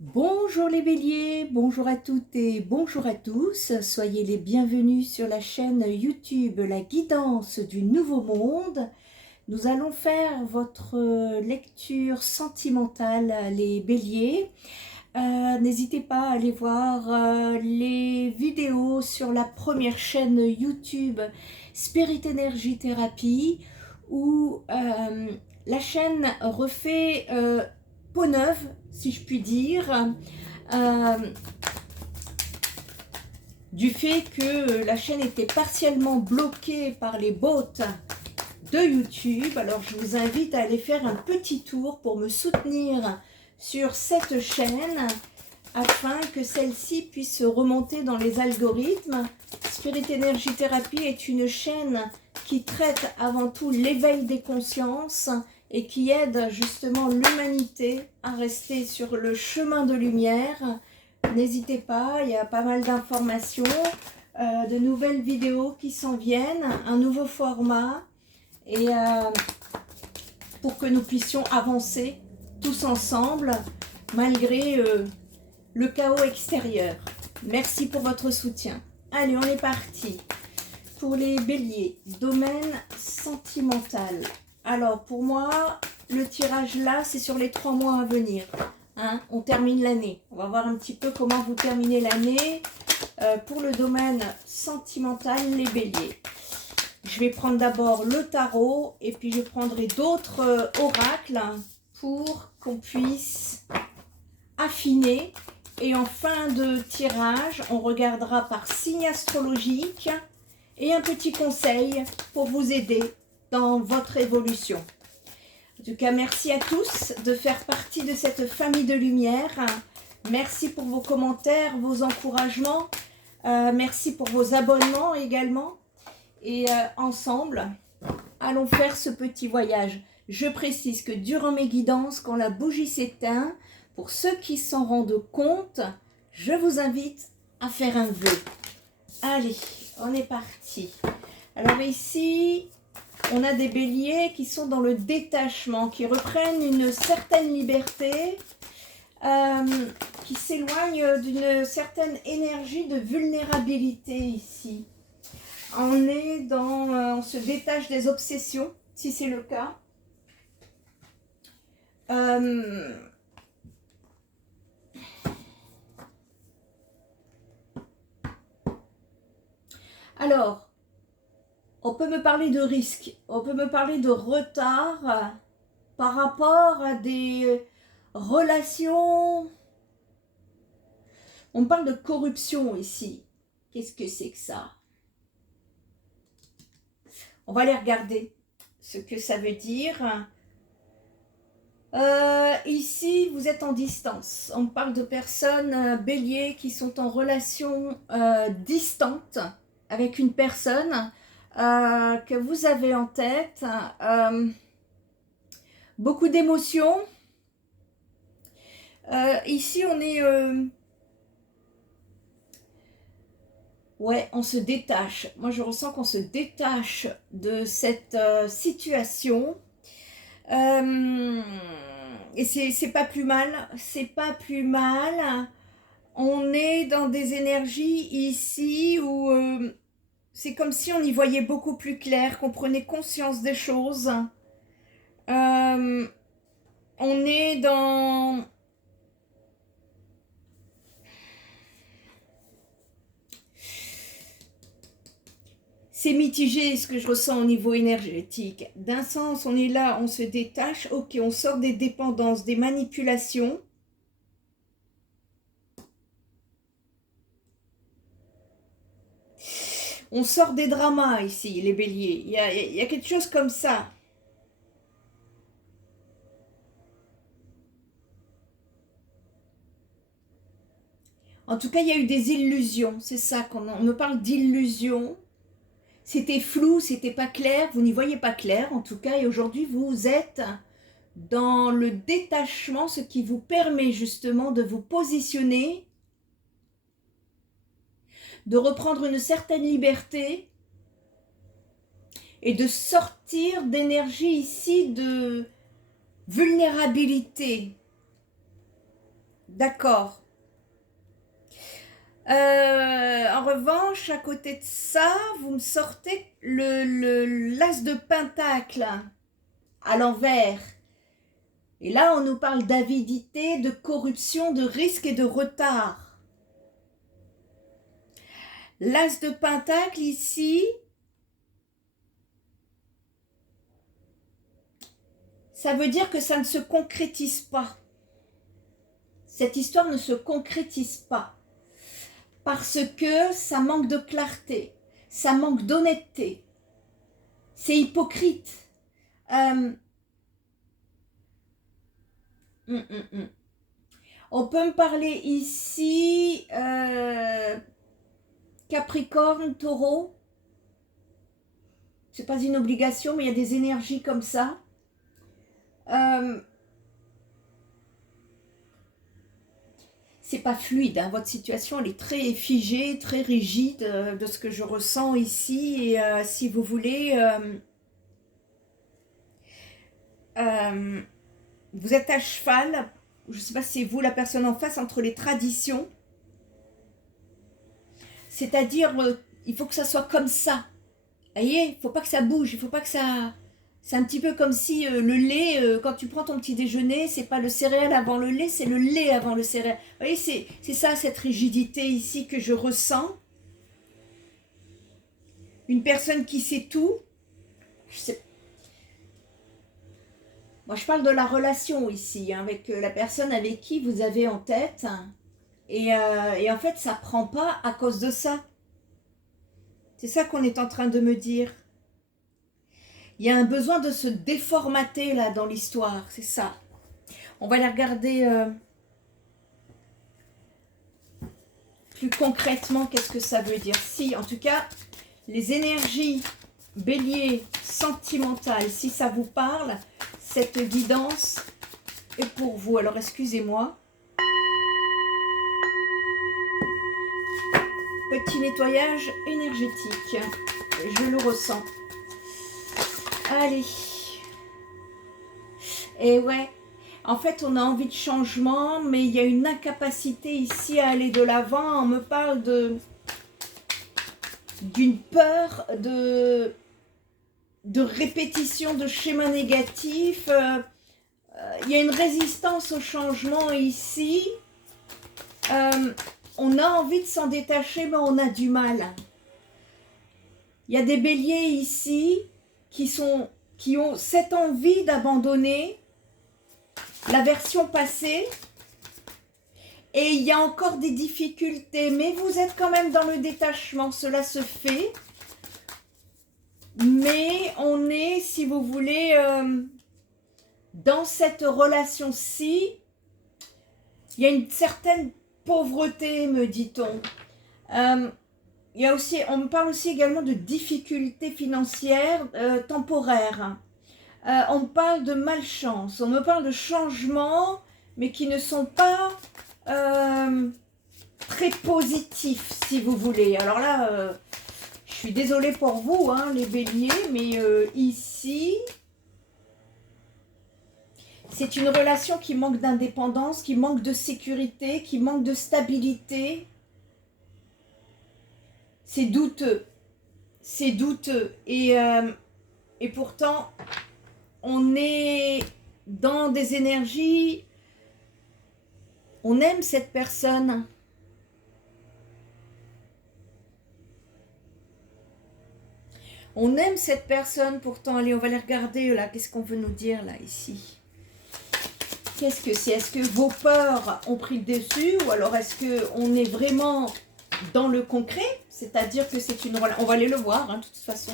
Bonjour les béliers, bonjour à toutes et bonjour à tous. Soyez les bienvenus sur la chaîne YouTube La Guidance du Nouveau Monde. Nous allons faire votre lecture sentimentale, les béliers. N'hésitez pas à aller voir les vidéos sur la première chaîne YouTube Spirit Energy Therapy où la chaîne refait peau neuve, si je puis dire, euh, du fait que la chaîne était partiellement bloquée par les bots de YouTube. Alors je vous invite à aller faire un petit tour pour me soutenir sur cette chaîne afin que celle-ci puisse remonter dans les algorithmes. Spirit Energy Therapy est une chaîne qui traite avant tout l'éveil des consciences et qui aide justement l'humanité à rester sur le chemin de lumière. N'hésitez pas, il y a pas mal d'informations, de nouvelles vidéos qui s'en viennent, un nouveau format, et pour que nous puissions avancer tous ensemble malgré le chaos extérieur. Merci pour votre soutien. Allez, on est parti. Pour les béliers, domaine sentimental. Alors, pour moi, le tirage là, c'est sur les 3 mois à venir. Hein, on termine l'année. On va voir un petit peu comment vous terminez l'année. Pour le domaine sentimental, les béliers. Je vais prendre d'abord le tarot et puis je prendrai d'autres oracles pour qu'on puisse affiner. Et en fin de tirage, on regardera par signe astrologique et un petit conseil pour vous aider dans votre évolution. En tout cas, merci à tous de faire partie de cette famille de lumière. Merci pour vos commentaires, vos encouragements. Merci pour vos abonnements également. Et ensemble, allons faire ce petit voyage. Je précise que durant mes guidances, quand la bougie s'éteint, pour ceux qui s'en rendent compte, je vous invite à faire un vœu. Allez, on est parti. Alors ici, on a des béliers qui sont dans le détachement, qui reprennent une certaine liberté, qui s'éloignent d'une certaine énergie de vulnérabilité ici. On se détache des obsessions, si c'est le cas. Alors, on peut me parler de risque, on peut me parler de retard par rapport à des relations. On parle de corruption ici. Qu'est-ce que c'est que ça? On va aller regarder ce que ça veut dire. Ici, vous êtes en distance. On parle de personnes béliers qui sont en relation distante avec une personne que vous avez en tête. Beaucoup d'émotions. Ici, on est... ouais, on se détache. Moi, je ressens qu'on se détache de cette situation. Et c'est pas plus mal. C'est pas plus mal. On est dans des énergies ici où c'est comme si on y voyait beaucoup plus clair, qu'on prenait conscience des choses. On est dans... C'est mitigé ce que je ressens au niveau énergétique. D'un sens, on est là, on se détache, ok, on sort des dépendances, des manipulations. On sort des dramas ici, les béliers. Il y a quelque chose comme ça. En tout cas, il y a eu des illusions. C'est ça on me parle d'illusions. C'était flou, c'était pas clair. Vous n'y voyez pas clair, en tout cas. Et aujourd'hui, vous êtes dans le détachement, ce qui vous permet justement de vous positionner, de reprendre une certaine liberté et de sortir d'énergie ici de vulnérabilité. D'accord. En revanche, à côté de ça, vous me sortez l'as de pentacle à l'envers. Et là, on nous parle d'avidité, de corruption, de risque et de retard. L'as de pentacle ici, ça veut dire que ça ne se concrétise pas. Cette histoire ne se concrétise pas. Parce que ça manque de clarté, ça manque d'honnêteté. C'est hypocrite. On peut me parler ici Capricorne, Taureau. C'est pas une obligation, mais il y a des énergies comme ça. C'est pas fluide, hein. Votre situation elle est très figée, très rigide de ce que je ressens ici. Et si vous voulez, vous êtes à cheval, je ne sais pas si c'est vous la personne en face, entre les traditions. C'est-à-dire, il faut que ça soit comme ça. Vous voyez, il ne faut pas que ça bouge, il ne faut pas que ça... C'est un petit peu comme si le lait, quand tu prends ton petit déjeuner, c'est pas le céréal avant le lait, c'est le lait avant le céréal. Vous voyez, c'est ça, cette rigidité ici que je ressens. Une personne qui sait tout. Moi, je parle de la relation ici, hein, avec la personne avec qui vous avez en tête. Et en fait, ça prend pas à cause de ça. C'est ça qu'on est en train de me dire. Il y a un besoin de se déformater là dans l'histoire, c'est ça. On va aller regarder plus concrètement qu'est-ce que ça veut dire. Si, en tout cas, les énergies bélier, sentimentales, si ça vous parle, cette guidance est pour vous. Alors, excusez-moi. Petit nettoyage énergétique. Je le ressens. Allez. Et ouais, en fait, on a envie de changement, mais il y a une incapacité ici à aller de l'avant. On me parle d'une peur de répétition de schémas négatifs. Il y a une résistance au changement ici. On a envie de s'en détacher, mais on a du mal. Il y a des béliers ici qui ont cette envie d'abandonner la version passée. Et il y a encore des difficultés, mais vous êtes quand même dans le détachement, cela se fait. Mais on est, si vous voulez, dans cette relation-ci, il y a une certaine pauvreté, me dit-on. Il y a aussi, on me parle aussi également de difficultés financières temporaires. On me parle de malchance, on me parle de changements, mais qui ne sont pas très positifs, si vous voulez. Alors là, je suis désolée pour vous, hein, les béliers, mais ici, c'est une relation qui manque d'indépendance, qui manque de sécurité, qui manque de stabilité. C'est douteux. C'est douteux. Et pourtant, on est dans des énergies. On aime cette personne. On aime cette personne, pourtant. Allez, on va les regarder, là. Qu'est-ce qu'on veut nous dire, là, ici? Qu'est-ce que c'est? Est-ce que vos peurs ont pris le dessus? Ou alors, est-ce qu'on est vraiment dans le concret? C'est-à-dire que c'est une relation... On va aller le voir, hein, de toute façon.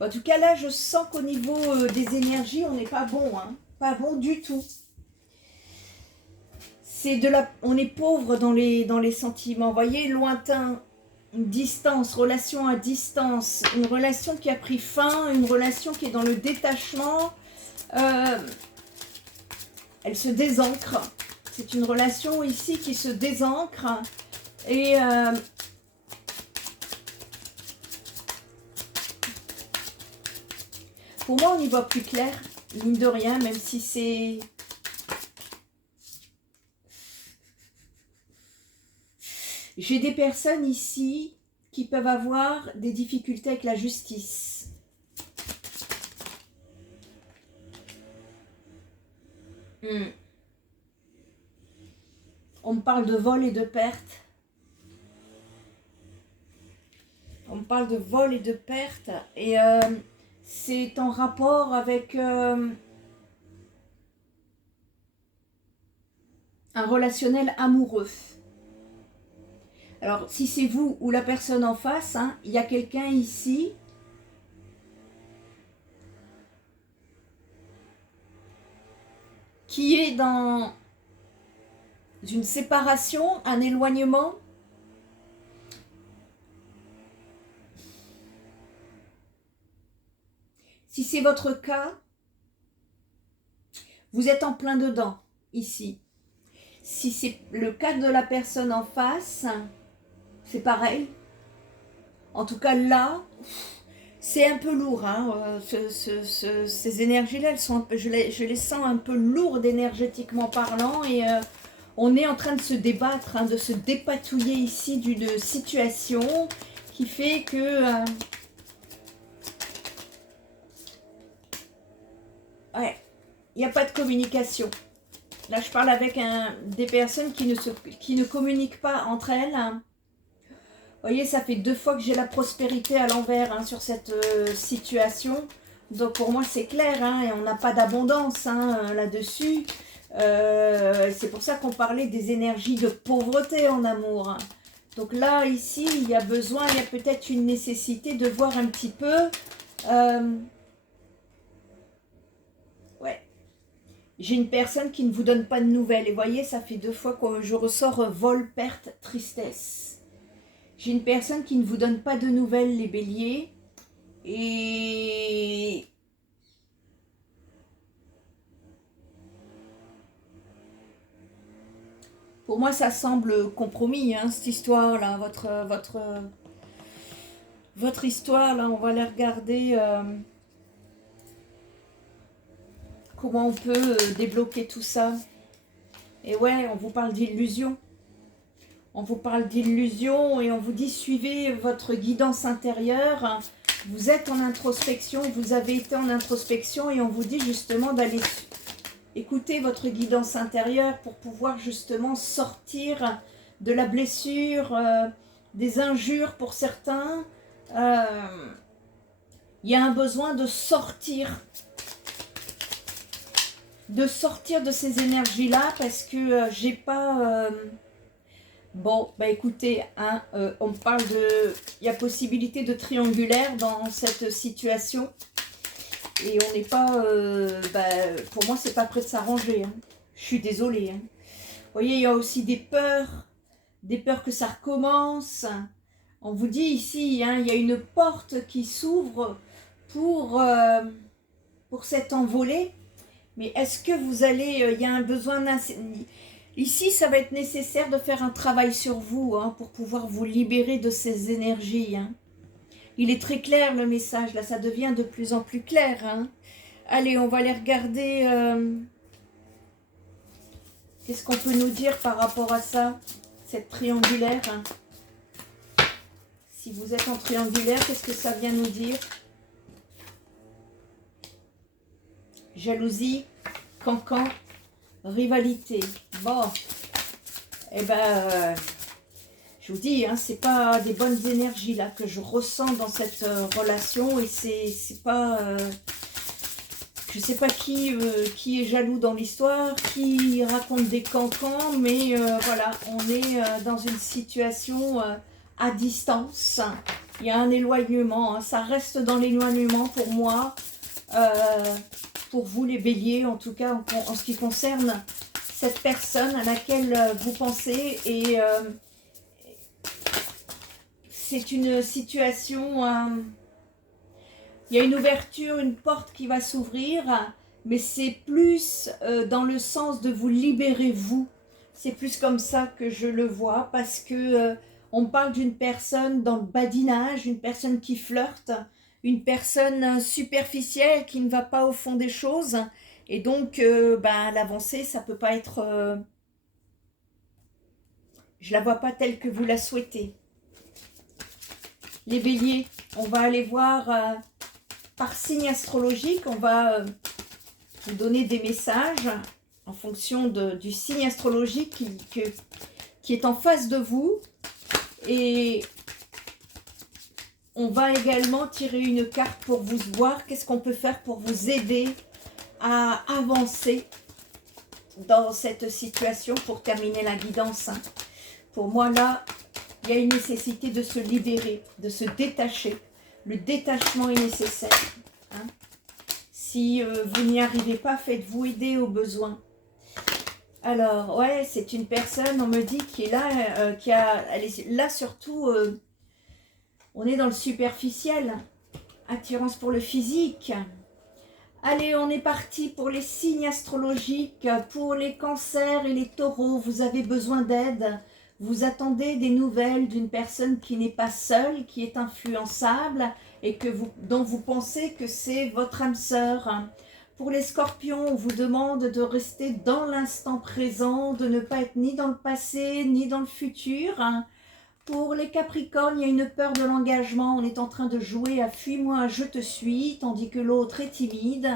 En tout cas, là, je sens qu'au niveau des énergies, on n'est pas bon, hein. Pas bon du tout. On est pauvre dans les sentiments. Vous voyez, lointain, distance, relation à distance, une relation qui a pris fin, une relation qui est dans le détachement. Elle se désancre. C'est une relation ici qui se désancre. Et pour moi, on y voit plus clair, mine de rien, même si c'est... J'ai des personnes ici qui peuvent avoir des difficultés avec la justice. On me parle de vol et de perte. On me parle de vol et de perte. Et c'est en rapport avec un relationnel amoureux. Alors, si c'est vous ou la personne en face, hein, il y a quelqu'un ici qui est dans une séparation, un éloignement. Si c'est votre cas, vous êtes en plein dedans, ici. Si c'est le cas de la personne en face, c'est pareil. En tout cas, là, c'est un peu lourd. Hein. Ces énergies-là, elles sont je les sens un peu lourdes énergétiquement parlant. Et on est en train de se débattre, hein, de se dépatouiller ici d'une situation qui fait que... ouais, il n'y a pas de communication. Là, je parle avec des personnes qui ne communiquent pas entre elles. Vous voyez, ça fait 2 fois que j'ai la prospérité à l'envers, hein, sur cette situation. Donc, pour moi, c'est clair, hein, et on n'a pas d'abondance, hein, là-dessus. C'est pour ça qu'on parlait des énergies de pauvreté en amour. Hein. Donc là, ici, il y a peut-être une nécessité de voir un petit peu... ouais. J'ai une personne qui ne vous donne pas de nouvelles. Et vous voyez, ça fait 2 fois que je ressors vol, perte, tristesse. J'ai une personne qui ne vous donne pas de nouvelles, les béliers. Et... pour moi, ça semble compromis, hein, cette histoire-là. Votre histoire, là, on va la regarder... comment on peut débloquer tout ça. Et ouais, on vous parle d'illusion. On vous parle d'illusion et on vous dit suivez votre guidance intérieure. Vous êtes en introspection, vous avez été en introspection et on vous dit justement d'aller écouter votre guidance intérieure pour pouvoir justement sortir de la blessure, des injures pour certains. Il y a un besoin de sortir de ces énergies-là parce que j'ai pas... bon, bah écoutez, hein, on me parle de... il y a possibilité de triangulaire dans cette situation. Et on n'est pas... pour moi, c'est pas prêt de s'arranger. Hein. Je suis désolée. Hein. Vous voyez, il y a aussi des peurs que ça recommence. On vous dit ici, hein, il y a une porte qui s'ouvre pour cette envolée. Mais est-ce que vous allez... il y a un besoin... ici, ça va être nécessaire de faire un travail sur vous, hein, pour pouvoir vous libérer de ces énergies. Hein. Il est très clair le message, là, ça devient de plus en plus clair. Hein. Allez, on va aller regarder... qu'est-ce qu'on peut nous dire par rapport à ça, cette triangulaire, hein. Si vous êtes en triangulaire, qu'est-ce que ça vient nous dire? Jalousie, cancan, rivalité. Bon, eh ben, je vous dis, hein, c'est pas des bonnes énergies là que je ressens dans cette relation et c'est pas... je sais pas qui est jaloux dans l'histoire, qui raconte des cancans, mais voilà, on est dans une situation à distance. Il y a un éloignement, hein, ça reste dans l'éloignement pour moi. Pour vous les béliers, en tout cas en ce qui concerne cette personne à laquelle vous pensez. Et c'est une situation, il y a une ouverture, une porte qui va s'ouvrir, mais c'est plus dans le sens de vous libérer vous. C'est plus comme ça que je le vois, parce que on parle d'une personne dans le badinage, une personne qui flirte, une personne superficielle qui ne va pas au fond des choses. Et donc, l'avancée, ça peut pas être... Je ne la vois pas telle que vous la souhaitez. Les béliers, on va aller voir par signe astrologique. On va vous donner des messages en fonction du signe astrologique qui est en face de vous. Et on va également tirer une carte pour vous voir qu'est-ce qu'on peut faire pour vous aider à avancer dans cette situation pour terminer la guidance. Pour moi, là, il y a une nécessité de se libérer, de se détacher. Le détachement est nécessaire. Hein. Si vous n'y arrivez pas, faites-vous aider au besoin. Alors, ouais, c'est une personne, on me dit, qui est là, elle est là surtout, on est dans le superficiel. Attirance pour le physique. Allez, on est parti pour les signes astrologiques, pour les cancers et les taureaux. Vous avez besoin d'aide. Vous attendez des nouvelles d'une personne qui n'est pas seule, qui est influençable et dont vous pensez que c'est votre âme sœur. Pour les scorpions, on vous demande de rester dans l'instant présent, de ne pas être ni dans le passé, ni dans le futur. Pour les capricornes, il y a une peur de l'engagement. On est en train de jouer à fuis-moi, je te suis, tandis que l'autre est timide.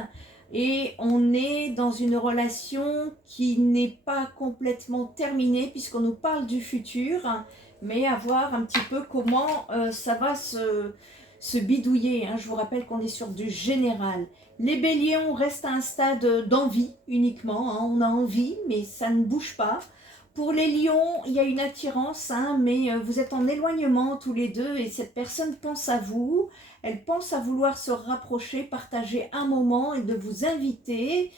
Et on est dans une relation qui n'est pas complètement terminée puisqu'on nous parle du futur, mais à voir un petit peu comment ça va se bidouiller. Hein. Je vous rappelle qu'on est sur du général. Les béliers, on reste à un stade d'envie uniquement. Hein. On a envie, mais ça ne bouge pas. Pour les lions, il y a une attirance, hein, mais vous êtes en éloignement tous les deux et cette personne pense à vous. Elle pense à vouloir se rapprocher, partager un moment et de vous inviter.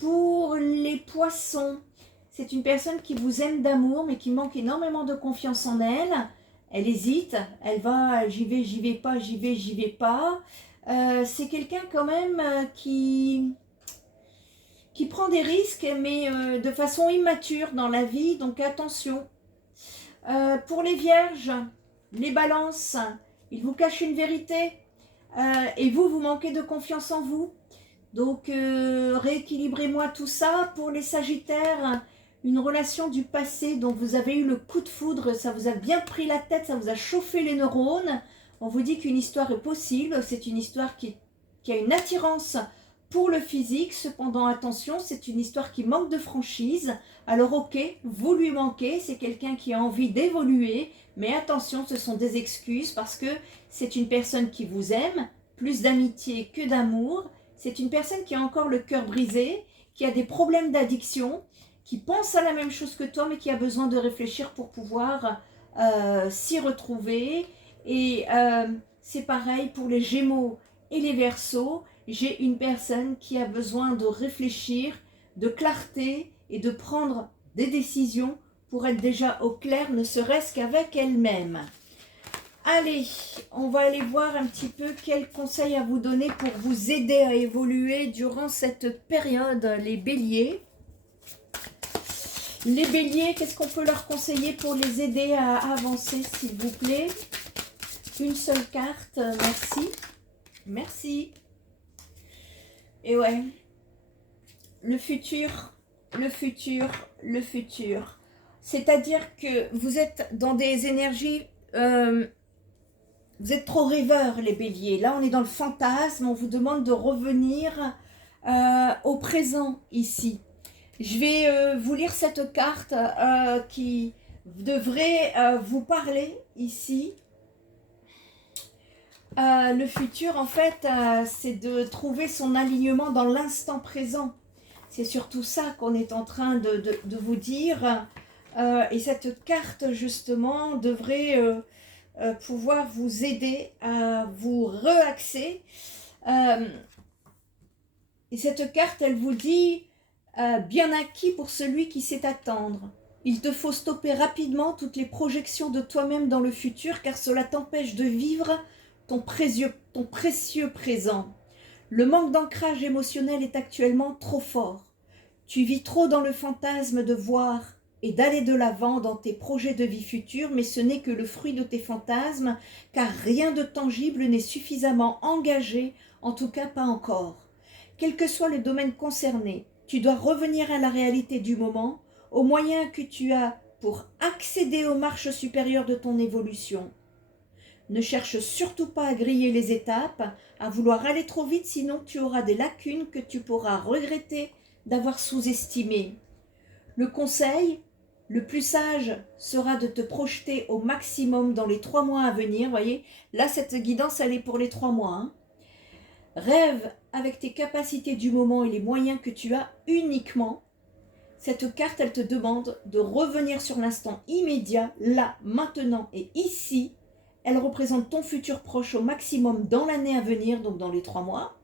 Pour les poissons, c'est une personne qui vous aime d'amour mais qui manque énormément de confiance en elle. Elle hésite, elle va, j'y vais pas, j'y vais pas. C'est quelqu'un quand même qui prend des risques, mais de façon immature dans la vie, donc attention. Pour les vierges, les balances, ils vous cachent une vérité, et vous manquez de confiance en vous. Donc, rééquilibrez-moi tout ça. Pour les sagittaires, une relation du passé dont vous avez eu le coup de foudre, ça vous a bien pris la tête, ça vous a chauffé les neurones. On vous dit qu'une histoire est possible, c'est une histoire qui a une attirance pour le physique, cependant attention, c'est une histoire qui manque de franchise. Alors ok, vous lui manquez, c'est quelqu'un qui a envie d'évoluer, mais attention, ce sont des excuses parce que c'est une personne qui vous aime, plus d'amitié que d'amour. C'est une personne qui a encore le cœur brisé, qui a des problèmes d'addiction, qui pense à la même chose que toi, mais qui a besoin de réfléchir pour pouvoir s'y retrouver. Et c'est pareil pour les Gémeaux et les Verseaux. J'ai une personne qui a besoin de réfléchir, de clarté et de prendre des décisions pour être déjà au clair, ne serait-ce qu'avec elle-même. Allez, on va aller voir un petit peu quels conseils à vous donner pour vous aider à évoluer durant cette période, les béliers. Les béliers, qu'est-ce qu'on peut leur conseiller pour les aider à avancer, s'il vous plaît? Une seule carte, merci. Merci. Et ouais, le futur. C'est-à-dire que vous êtes dans des énergies, vous êtes trop rêveurs les béliers. Là, on est dans le fantasme, on vous demande de revenir au présent ici. Je vais vous lire cette carte qui devrait vous parler ici. Le futur, en fait, c'est de trouver son alignement dans l'instant présent. C'est surtout ça qu'on est en train de vous dire. Et cette carte, justement, devrait pouvoir vous aider à vous relaxer. Et cette carte, elle vous dit bien acquis pour celui qui sait attendre. Il te faut stopper rapidement toutes les projections de toi-même dans le futur, car cela t'empêche de vivre ton précieux présent. Le manque d'ancrage émotionnel est actuellement trop fort. Tu vis trop dans le fantasme de voir et d'aller de l'avant dans tes projets de vie futurs, mais ce n'est que le fruit de tes fantasmes, car rien de tangible n'est suffisamment engagé, en tout cas pas encore. Quel que soit le domaine concerné, tu dois revenir à la réalité du moment, aux moyens que tu as pour accéder aux marches supérieures de ton évolution. Ne cherche surtout pas à griller les étapes, à vouloir aller trop vite, sinon tu auras des lacunes que tu pourras regretter d'avoir sous-estimées. Le conseil le plus sage sera de te projeter au maximum dans les 3 mois à venir. Voyez, là, cette guidance, elle est pour les 3 mois. Hein. Rêve avec tes capacités du moment et les moyens que tu as uniquement. Cette carte, elle te demande de revenir sur l'instant immédiat, là, maintenant et ici. Elle représente ton futur proche au maximum dans l'année à venir, donc dans les 3 mois.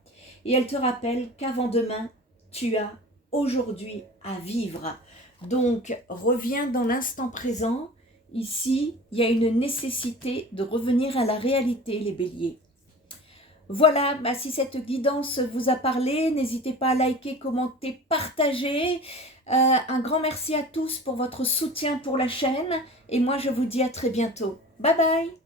Et elle te rappelle qu'avant demain, tu as aujourd'hui à vivre. Donc, reviens dans l'instant présent. Ici, il y a une nécessité de revenir à la réalité, les béliers. Voilà, si cette guidance vous a parlé, n'hésitez pas à liker, commenter, partager. Un grand merci à tous pour votre soutien pour la chaîne. Et moi, je vous dis à très bientôt. Bye bye!